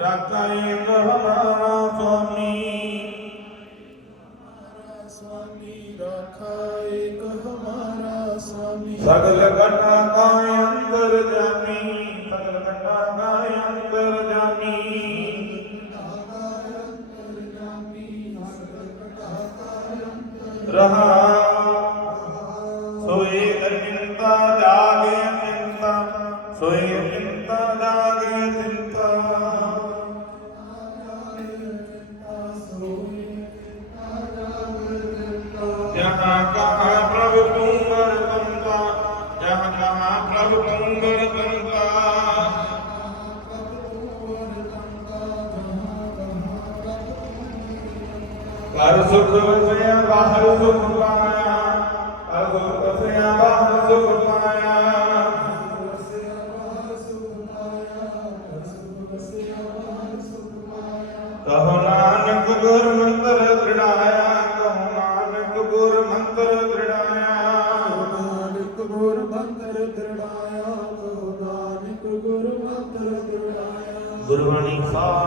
रखा एक हमारा स्वामी स्वामी रखा एक हमारा स्वामी सगल घटा का अंदर जामी सगल घटा का अंदर जामी रहा सोए अचिंता जागे अचिंता सोए अचिंता जागे जहाँ कहाँ प्रभु तुम बरतनता जहाँ जहाँ प्रभु तुम नानक गुरु मंत्र ਗੁਰ ਮੰਤਰ ਦ੍ਰਿੜਾਇਆ ਨਾਨਕ ਗੁਰ ਮੰਤਰ ਗੁਰਬਾਣੀ ਸਾਹਿਬ